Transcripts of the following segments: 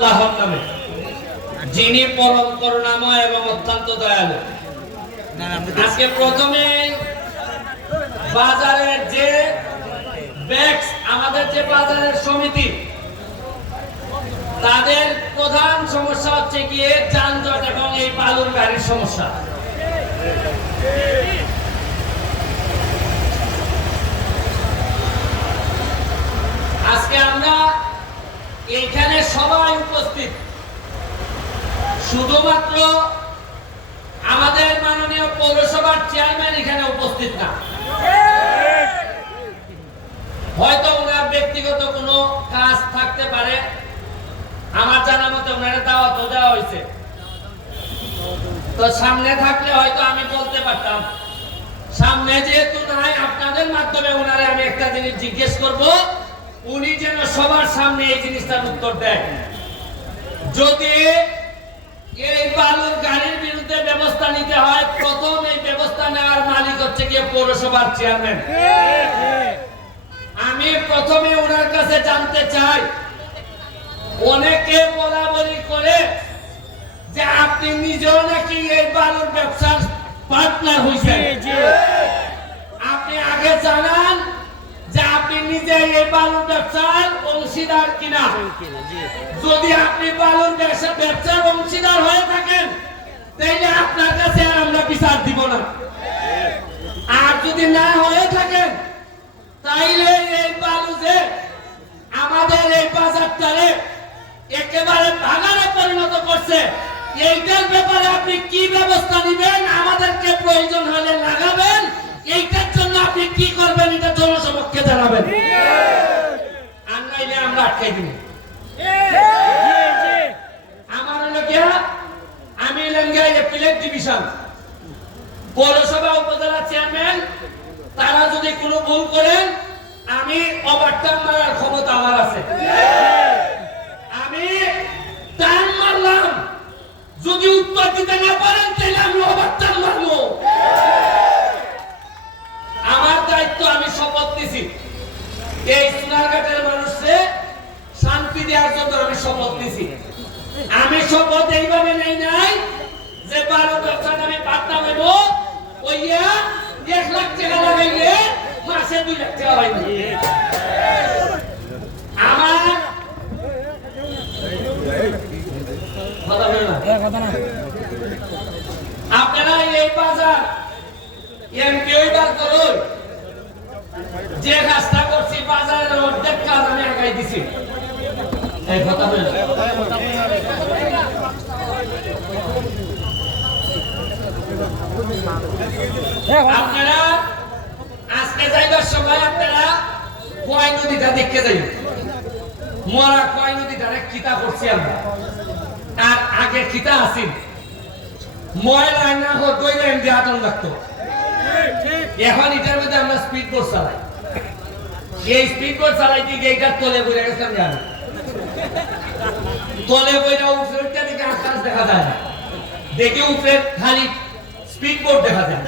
আল্লাহর নামে যিনি পরম করুণাময় এবং অত্যন্ত দয়ালু। আজকে প্রথমে বাজারের যে ব্যাক্স আমাদের যে বাজারের সমিতি তাদের প্রধান সমস্যা হচ্ছে গিয়ে যানজট এবং এই বালুর গাড়ির সমস্যা। আজকে আমরা এখানে সবাই উপস্থিত, শুধুমাত্র আমাদের মাননীয় পৌরসভার চেয়ারম্যান এখানে উপস্থিত না, হয়তো ওনার ব্যক্তিগত কোনো কাজ থাকতে পারে। আমার জানা মতে ওনার দাওয়াত দেওয়া হয়েছে, তো সামনে থাকলে হয়তো আমি বলতে পারতাম। সামনে যেহেতু নাই, আপনাদের মাধ্যমে ওনারে আমি একটা জিনিস জিজ্ঞেস করব, উনি যেন সবার সামনে এই জিনিসটার উত্তর দেয়। যদি এই বালুর গাড়ির বিরুদ্ধে ব্যবস্থা নিতে হয়, প্রথম এই ব্যবস্থা নেওয়ার মালিক হচ্ছে গিয়ে পৌরসভার চেয়ারম্যান। আমি প্রথমে ওনার কাছে জানতে চাই, অনেকে বলা বলি করে যে আপনি নিজেও নাকি এই বালুর ব্যবসার পার্টনার হয়েছেন। আপনি আগে জানান যে আপনি নিজে এই বালুর ব্যবসার অংশীদার কিনা। যদি আপনি বালুর ব্যবসার অংশীদার হয়ে থাকেন, তাহলে আপনার কাছে আর আমরা বিচার দিব না। আর যদি না হয়ে থাকেন, তাইলে এই বালু যে আমাদের এই বাজারটারে একেবারে ভাঙারে পরিণত করছে, এইটার ব্যাপারে আপনি কি ব্যবস্থা নেবেন, আমাদেরকে প্রয়োজন হলে লাগাবেন, এইটার জন্য আপনি কি করবেন এটা জনসমক্ষে জানাবেন। আর নাইলে আমরা আটকাই দিব। আমার হলো গিয়া, আমি লেঙ্গা প্লেট ডিভিশন পৌরসভা উপজেলা চেয়ারম্যান, তারা যদি কোনো ভুল করেন, আমি ওভারটার্ন মারার ক্ষমতা আমার আছে। আমি টার্ন মারলাম, যদি উত্তর দিতে না পারেন তাহলে আমি ওভারটার্ন মারবো। আমার দায়িত্ব, আমি শপথ নিছি এই সোনারঘাটের মানুষকে শান্তি দেওয়ার জন্য আমি শপথ নিছি। আমি শপথ এইভাবে নেই নাই যে 12 বছর আমি পাটনা নেব, ওইয়া 1 লাখ টাকা লাগাইলে মাসে 2 লাখ টাকা হয়। আমার আপনারা এই বাজার এমপি ওইবার করুন, যে কাজটা করছি বাজারের অর্ধেক কাজ আমি আগাই দিছি। এই কথা বলেন, আপনারা আজকে যাইবার সময় আপনারা কয় নদীটা দেখতে যাইবেন। মরা কয় নদীটা কিতা করছি আমরা, আর আগে কিতা আসিল ময়লা না দইলে এমনি আতঙ্ক লাগতো। এখন এটার মধ্যে আমরা স্পিড বোট চালাই, এই স্পিড বোট চালাইতে গিয়ে এটার তলে বইরা গেছিলাম। জানি তলে বইরা উপরেটা দিকে আকাশ দেখা যায় না, দেখে উপরে খালি স্পিড বোট দেখা যায়।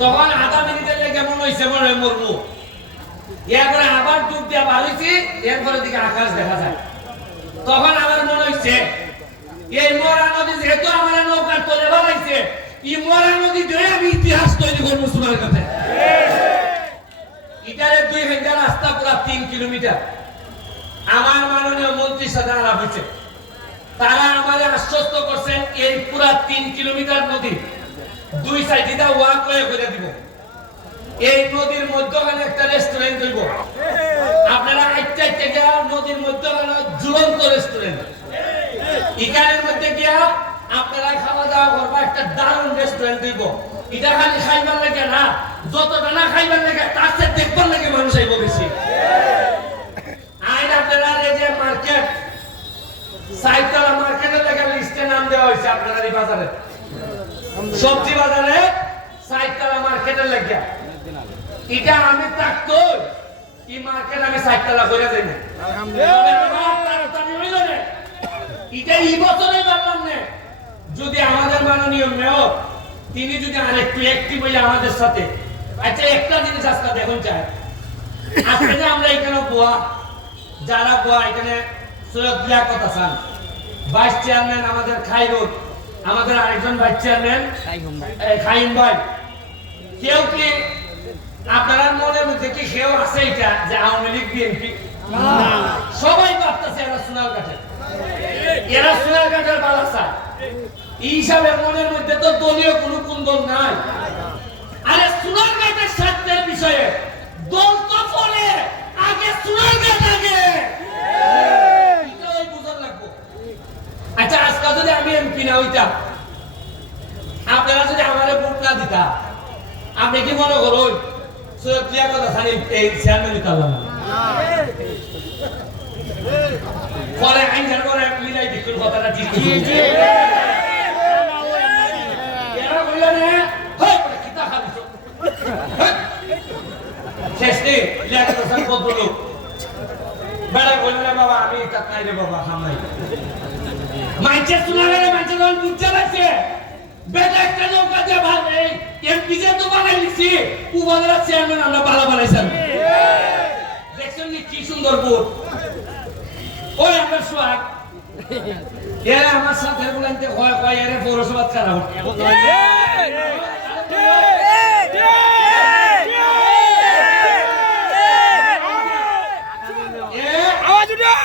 তখন আধা মিনিটের লেগে মনে হয়েছে মনে মরবো, এরপরে আবার ডুব দিয়া বাড়িছি, এরপরে দিকে আকাশ দেখা যায়। তখন আমার মনে হয়েছে এই মরা নদী যেহেতু আমার নৌকার তলে বাড়াইছে, এই মরা নদী ধরে আমি ইতিহাস তৈরি করবো সোনার কাছে। ইটারে 2 ঘন্টা রাস্তা, পুরা 3 কিলোমিটার। আমার মাননীয় মন্ত্রীর সাথে আলাপ হয়েছে, তারা আমারে আশ্বস্ত করছেন এই পুরা 3 কিলোমিটার নদী 2 সাইডে ওয়াক করে দিব। এই নদীর মধ্যখানে একটা রেস্টুরেন্ট হইব। আপনারা একটা নদীর মধ্যখানে ঝুলন্ত রেস্টুরেন্ট, এখানের মধ্যে গিয়া আপনারা খাওয়া দাওয়া করবা, একটা দারুণ রেস্টুরেন্ট দিব। এটা খালি খাইবার লাগে না, যতটা না খাইবার লাগে তার চেয়ে দেখবার লাগে মানুষ আইব বেশি। আইন আপনারা এই যে মার্কেট, সাইতলা মার্কেটের লেগে লিস্টে নাম দেওয়া হয়েছে আপনারা এই বাজারে, সবজি বাজারে সাইতলা মার্কেটের লেগে। এটা আমি থাকতো এই মার্কেট আমি সাইতলা করে দেই না, এটা এই বছরে পারলাম না। যদি আমাদের মাননীয় মেয়র তিনি যদি আরেকটু অ্যাক্টিভ হয়ে আমাদের সাথে, আচ্ছা একটা জিনিস আজকে দেখুন চাই, আজকে যে আমরা এখানে যারা এখানে সৈয়দ লিয়াকত হাসান, ভাইস চেয়ারম্যান আমাদের খাইরুল, আমাদের আরেকজন ভাইস চেয়ারম্যান খাইম ভাই। কেউ কি আপনারা মনের মধ্যে কি কেউ আছে এটা যে আওয়ামী লীগ বিএনপি? সবাই ভাবতেছে এরা সোনারঘাটের, এরা সোনারঘাটের বালাসা। এই হিসাবে মনের মধ্যে তো দলীয় কোনো কুন্দল নাই। আরে সোনারঘাটের স্বার্থের বিষয়ে দল তো ফলে আগে সোনারঘাট আগে, এটা ওই বুঝার লাগবো। আচ্ছা আজকে যদি আমি এমপি না হইতাম, আপনারা যদি আমারে ভোট না দিতা, আপনি কি মনে করুন সৈয়দ লিয়াকত হাসান এই চেয়ারম্যান হইতাম না? পরে আইনখান করে মিলাই দেখুন কথাটা ঠিক জি জি এরা কইলা রে হই কিতা খালিছো শেষে লিয়াকত হাসান বদলু বড় কইলা বাবা আমি তা নাই রে বাবা হামাই মাইছে শুনালে মাইছে দল বুঝা লাগছে বেটা একটা নৌকা দিয়ে ভাগ এই এমপি যে তো বানাই লিছি উপজেলা চেয়ারম্যান আমরা ভালো বানাইছেন দেখছেন কি সুন্দর বোর্ড। ওই আমার সোহাগ এরা আমার সাথে বলতে হয় হয় এর পৌরসভা খারাপ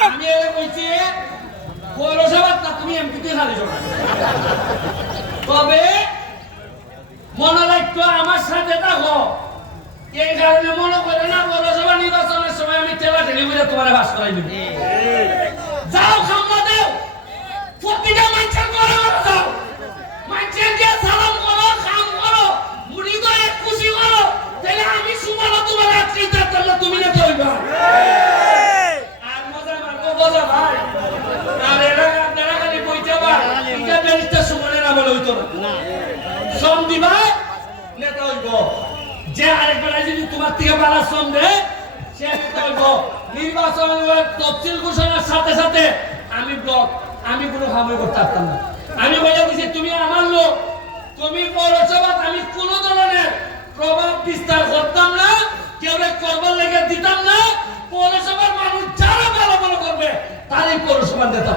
আমি বলছি পৌরসভা না তুমি এমপিতে খালি তবে মনে রাখতো আমার সাথে থাকো। এই কারণে মনে করে না পৌরসভা নির্বাচনের সময় আমি ঠেলা ঠেলি করে তোমার বাস করাই দেব। যাও খাম্বা দাও, প্রতিটা মানুষের ঘরে ঘরে যাও, মানুষের দিয়ে সালাম করো, কাম করো, মুড়ি করে খুশি করো, তাহলে আমি সুমানো তোমার আজকে থাকতাম না, তুমি না করবা। আর মজা মারবো মজা ভাই। আর এরা আপনারা খালি বইতে পার এটা ব্যারিস্টার সুমনের আমলে হইতো না। শ্রম দিবা নেতা হইব, যে আরেকবার যদি তোমার থেকে বাড়া শ্রম দেয় সে নেতা হইব। নির্বাচনের তফসিল ঘোষণার সাথে সাথে আমি ব্লক আমি কোনো খামই করতে পারতাম না। আমি বলে দিছি তুমি আমার লোক, তুমি পৌরসভা, আমি কোনো ধরনের প্রভাব বিস্তার করতাম না, কেউ করবার লেগে দিতাম না। পৌরসভার মানুষ যারা ভালো ভালো করবে তারই পৌরসভার নেতা।